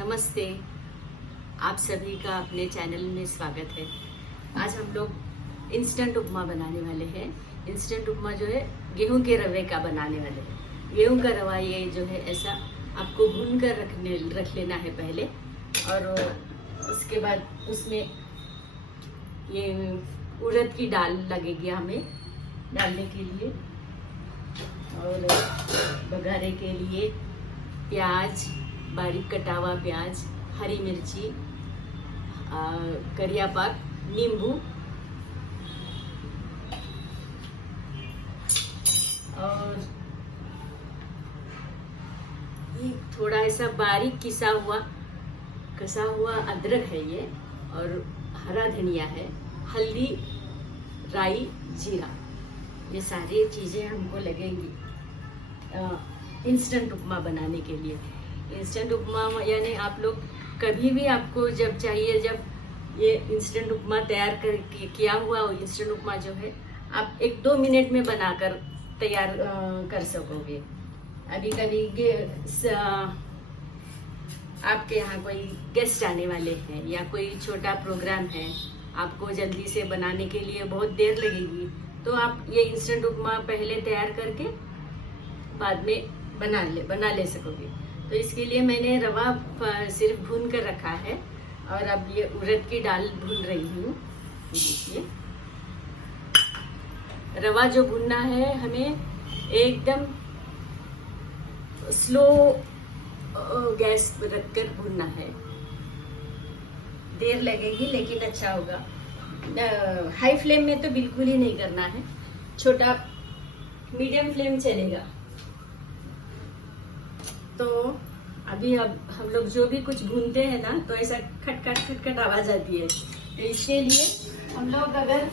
नमस्ते, आप सभी का अपने चैनल में स्वागत है। आज हम लोग इंस्टेंट उपमा बनाने वाले हैं। इंस्टेंट उपमा जो है गेहूं के रवे का बनाने वाले हैं। गेहूं का रवा ये जो है ऐसा आपको भून कर रख लेना है पहले, और उसके बाद उसमें ये उड़द की दाल लगेगी हमें डालने के लिए, और बघारे के लिए प्याज, बारीक कटा हुआ प्याज, हरी मिर्ची, करिया पाक, नींबू और ये थोड़ा ऐसा बारीक कसा हुआ अदरक है ये, और हरा धनिया है, हल्दी, राई, जीरा। ये सारी चीज़ें हमको लगेंगी इंस्टेंट उपमा बनाने के लिए। इंस्टेंट उपमा यानी आप लोग कभी भी आपको जब चाहिए, जब ये इंस्टेंट उपमा तैयार कर किया हुआ इंस्टेंट उपमा जो है आप 1-2 मिनट में बनाकर तैयार कर सकोगे। अभी कभी आपके यहाँ कोई गेस्ट आने वाले हैं या कोई छोटा प्रोग्राम है, आपको जल्दी से बनाने के लिए बहुत देर लगेगी, तो आप ये इंस्टेंट उपमा पहले तैयार करके बाद में बना ले सकोगे। तो इसके लिए मैंने रवा सिर्फ भून कर रखा है, और अब ये उड़द की दाल भून रही हूँ। देखिए, रवा जो भूनना है हमें एकदम स्लो गैस पर रखकर भूनना है। देर लगेगी लेकिन अच्छा होगा। हाई फ्लेम में तो बिल्कुल ही नहीं करना है, छोटा मीडियम फ्लेम चलेगा। तो अभी अब हम लोग जो भी कुछ भूनते हैं ना, तो ऐसा खटखट आवाज आती है। तो इसके लिए हम लोग अगर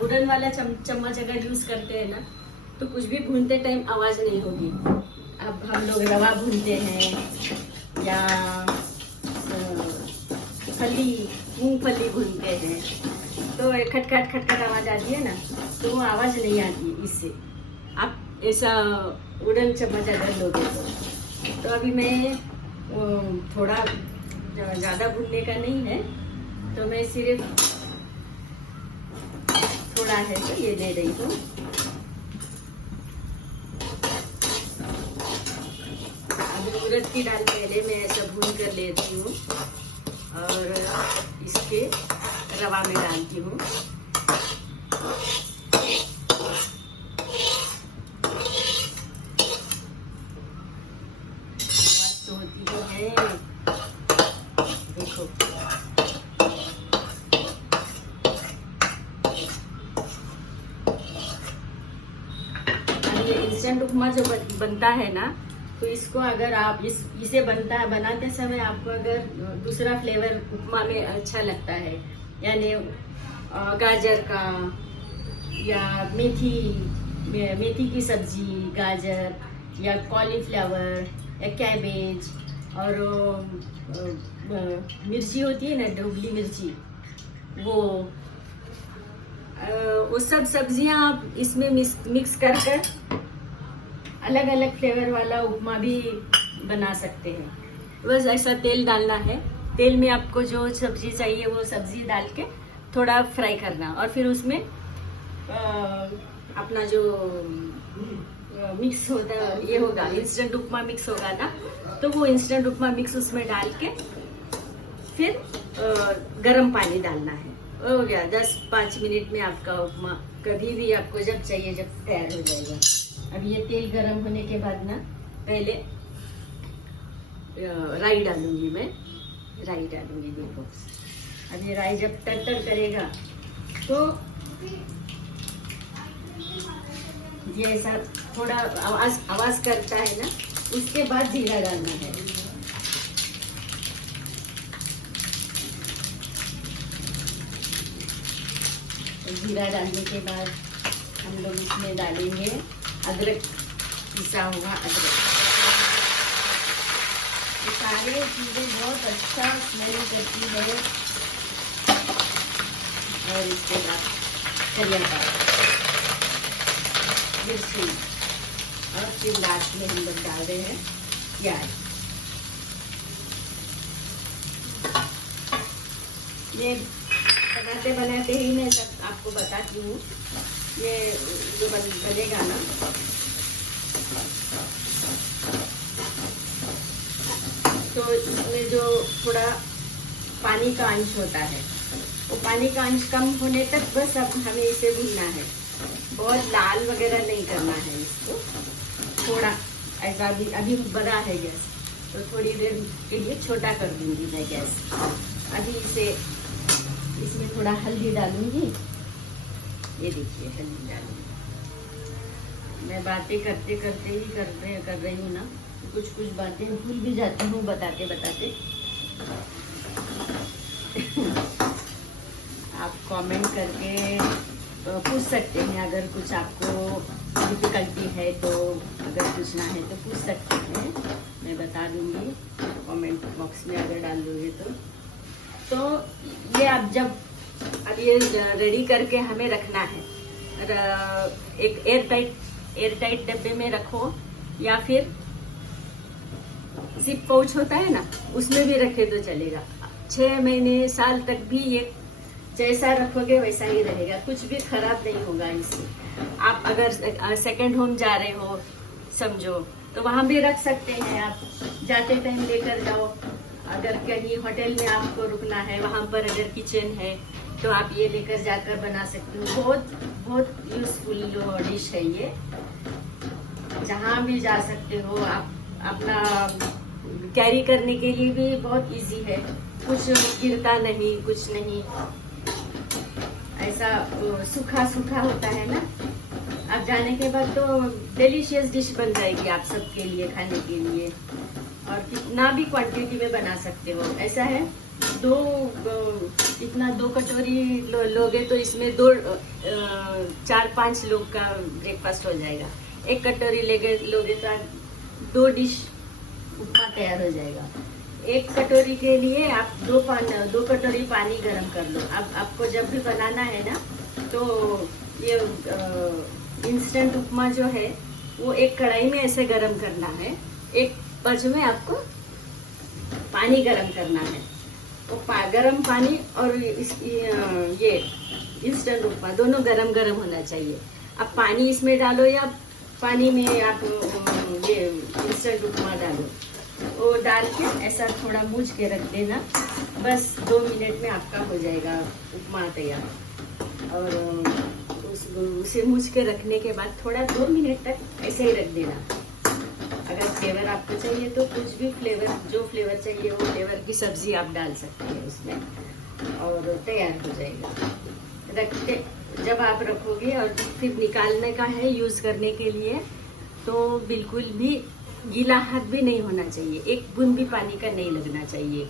वुडन वाला चम्मच अगर यूज करते हैं ना, तो कुछ भी भूनते टाइम आवाज नहीं होगी। अब हम लोग रवा भूनते हैं या मूंगफली भूनते हैं, तो खटखट आवाज आती है ना, तो वो आवाज नहीं आती इससे। आप ऐसा वुडन चम्मच अगर लोगे तो अभी मैं थोड़ा ज़्यादा भूनने का नहीं है, तो मैं सिर्फ थोड़ा है तो ये दे रही हूँ। अभी उड़द की दाल पहले मैं ऐसा भून कर लेती हूँ और इसके रवा में डालती हूँ। होती तो है, देखो ये इंस्टेंट उपमा जो बनता है ना, तो इसको अगर आप इसे बनाते समय आपको अगर दूसरा फ्लेवर उपमा में अच्छा लगता है, यानी गाजर का या मेथी की सब्जी, गाजर या कॉलीफ्लावर या कैबेज, और मिर्ची होती है ना, ढुबली मिर्ची, वो सब सब्जियां आप इसमें मिक्स कर अलग अलग फ्लेवर वाला उपमा भी बना सकते हैं। बस ऐसा तेल डालना है, तेल में आपको जो सब्जी चाहिए वो सब्जी डाल के थोड़ा फ्राई करना, और फिर उसमें अपना जो मिक्स होता ये होगा, इंस्टेंट उपमा मिक्स होगा ना, तो वो इंस्टेंट उपमा मिक्स उसमें डाल के फिर गर्म पानी डालना है। हो गया, 10-5 मिनट में आपका उपमा कभी भी आपको जब चाहिए जब तैयार हो जाएगा। अब ये तेल गर्म होने के बाद ना, पहले राई डालूंगी मैं, देखो। अब ये राई जब तर करेगा तो ये ऐसा थोड़ा आवाज करता है ना, उसके बाद जीरा डालना है। जीरा डालने के बाद हम लोग इसमें डालेंगे अदरक, पिसा हुआ अदरक। ये सारे चीज़ें बहुत अच्छा स्मेल करती है। और इसके बाद करिया पाक, मिर्ची और फिर लास्ट में हम लोग डाल रहे हैं प्याज। ये बनाते बनाते ही मैं सब आपको बताती हूँ। ये जो बनेगा ना, तो इसमें जो थोड़ा पानी का अंश होता है, वो पानी का अंश कम होने तक बस अब हमें इसे भूनना है। बहुत लाल वगैरह नहीं करना है इसको। थोड़ा ऐसा अभी बड़ा है गैस, तो थोड़ी देर के लिए छोटा कर दूंगी मैं गैस। अभी इसमें थोड़ा हल्दी डालूंगी। ये देखिए हल्दी डालूंगी। मैं बातें करते करते ही कर रही हूँ ना, कुछ कुछ बातें भूल भी जाती हूँ बताते बताते। आप कमेंट करके पूछ सकते हैं, अगर कुछ आपको डिफिकल्टी है तो, अगर पूछना है तो पूछ सकते हैं, मैं बता दूंगी कमेंट बॉक्स में अगर डाल दोगे तो ये आप जब अब ये रेडी करके हमें रखना है। एक एयरटाइट डब्बे में रखो, या फिर जिप पाउच होता है ना, उसमें भी रखे तो चलेगा। 6 महीने साल तक भी ये जैसा रखोगे वैसा ही रहेगा, कुछ भी खराब नहीं होगा इसमें। आप अगर सेकंड होम जा रहे हो समझो, तो वहां भी रख सकते हैं। आप जाते टाइम लेकर जाओ। अगर कहीं होटल में आपको रुकना है, वहां पर अगर किचन है, तो आप ये लेकर जाकर बना सकते हो। बहुत बहुत यूजफुल डिश है ये। जहां भी जा सकते हो आप, अपना कैरी करने के लिए भी बहुत इजी है। कुछ गिरता नहीं, कुछ नहीं, ऐसा सूखा सूखा होता है ना। आप जाने के बाद तो डिलीशियस डिश बन जाएगी आप सबके लिए, खाने के लिए। और कितना भी क्वांटिटी में बना सकते हो। ऐसा है, इतना 2 कटोरी लोगे तो इसमें 4-5 लोग का ब्रेकफास्ट हो जाएगा। 1 कटोरी लोगे तो 2 डिश उपमा तैयार हो जाएगा। 1 कटोरी के लिए आप 2 कटोरी पानी गर्म कर लो। अब आपको जब भी बनाना है ना, तो ये इंस्टेंट उपमा जो है वो एक कढ़ाई में ऐसे गर्म करना है, एक बाजू में आपको पानी गर्म करना है। तो गर्म पानी और ये इंस्टेंट उपमा दोनों गरम गरम होना चाहिए। अब पानी इसमें डालो या पानी में आप ये इंस्टेंट उपमा डालो, वो डाल के ऐसा थोड़ा मूछ के रख देना। बस 2 मिनट में आपका हो जाएगा उपमा तैयार। और उसे मूछ के रखने के बाद थोड़ा 2 मिनट तक ऐसे ही रख देना। अगर फ्लेवर आपको चाहिए तो कुछ भी जो फ्लेवर चाहिए वो फ्लेवर की सब्जी आप डाल सकते हैं उसमें, और तैयार हो जाएगा। जब आप रखोगे और फिर निकालने का है यूज़ करने के लिए, तो बिल्कुल भी गीला हाथ भी नहीं होना चाहिए, एक बूंद भी पानी का नहीं लगना चाहिए।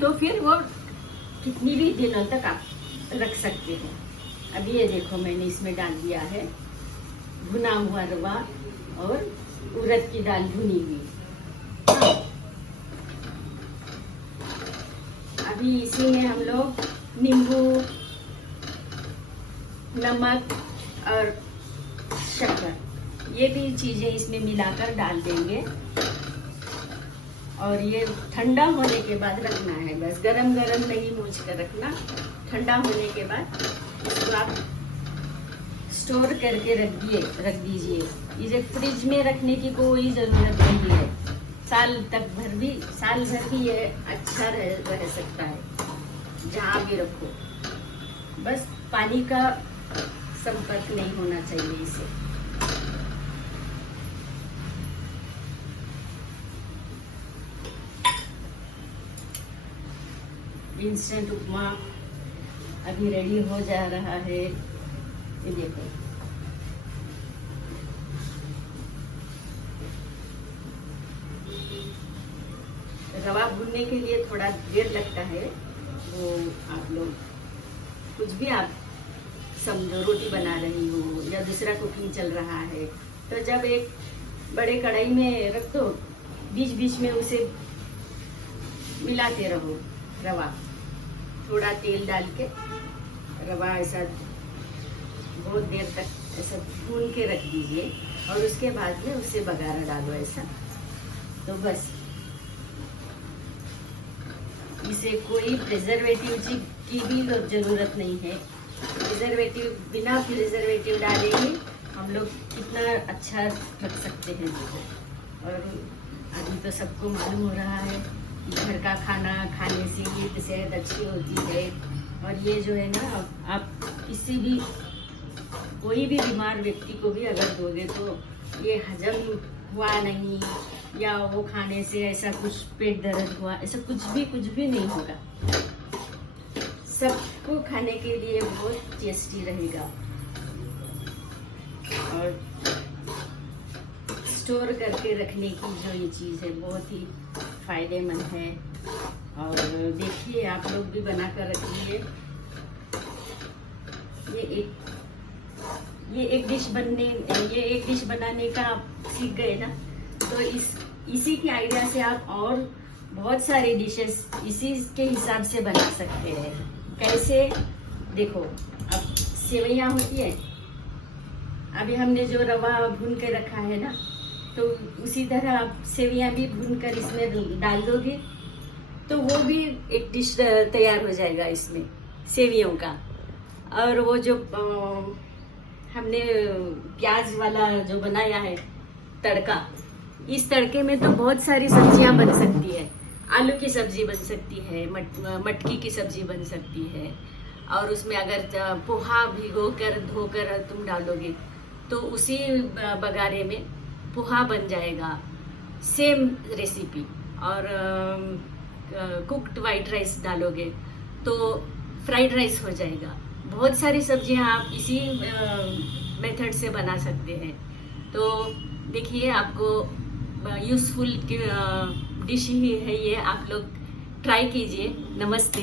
तो फिर वो कितनी भी दिनों तक आप रख सकते हैं। अभी ये देखो, मैंने इसमें डाल दिया है भुना हुआ रवा और उड़द की दाल भुनी हुई। अभी इसी में हम लोग नींबू, नमक और शक्कर, ये भी चीजें इसमें मिलाकर डाल देंगे। और ये ठंडा होने के बाद रखना है, बस गरम गरम नहीं मूछ कर रखना। ठंडा होने के बाद इसको आप स्टोर करके रख दीजिए। इसे फ्रिज में रखने की कोई ज़रूरत नहीं है। साल भर भी ये अच्छा रह सकता है, जहाँ भी रखो। बस पानी का संपर्क नहीं होना चाहिए इसे। इंस्टेंट उपमा अभी रेडी हो जा रहा है। ये देखो, रवा भूनने के लिए थोड़ा देर लगता है। वो आप लोग कुछ भी आप समझो, रोटी बना रही हो या दूसरा कुकिंग चल रहा है, तो जब एक बड़े कढ़ाई में रख दो, बीच बीच में उसे मिलाते रहो। रवा थोड़ा तेल डाल के रवा ऐसा बहुत देर तक ऐसा भून के रख दीजिए। और उसके बाद में उससे बघारा डालो ऐसा। तो बस इसे कोई प्रिजर्वेटिव की भी तो जरूरत नहीं है। प्रिजर्वेटिव, बिना प्रिजर्वेटिव डाले ही हम लोग कितना अच्छा रख सकते हैं इसे। और अभी तो सबको मालूम हो रहा है कि घर का खाना खाने से ये सेहत अच्छी होती है। और ये जो है ना, आप किसी भी कोई भी बीमार व्यक्ति को भी अगर दोगे तो ये हजम हुआ नहीं या वो खाने से ऐसा कुछ पेट दर्द हुआ, ऐसा कुछ भी नहीं होगा। सबको खाने के लिए बहुत टेस्टी रहेगा और स्टोर करके रखने की जो ये चीज़ है बहुत ही फायदेमंद है। और देखिए आप लोग भी बना कर रखिए। ये एक डिश बनाने का आप सीख गए ना, तो इसी की आइडिया से आप और बहुत सारे डिशेस इसी के हिसाब से बना सकते हैं। कैसे? देखो, अब सेवइयाँ होती है, अभी हमने जो रवा भून के रखा है ना, तो उसी तरह आप सेवइयाँ भी भून कर इसमें डाल दोगे तो वो भी एक डिश तैयार हो जाएगा इसमें सेवइयों का। और वो जो हमने प्याज वाला जो बनाया है तड़का, इस तड़के में तो बहुत सारी सब्जियां बन सकती है। आलू की सब्जी बन सकती है, मटकी की सब्जी बन सकती है। और उसमें अगर पोहा भिगोकर धोकर तुम डालोगे तो उसी बघारे में पोहा बन जाएगा, सेम रेसिपी। और कुक्ड वाइट राइस डालोगे तो फ्राइड राइस हो जाएगा। बहुत सारी सब्जियां आप इसी मेथड से बना सकते हैं। तो देखिए, आपको यूज़फुल डिश ही है ये, आप लोग ट्राई कीजिए। नमस्ते।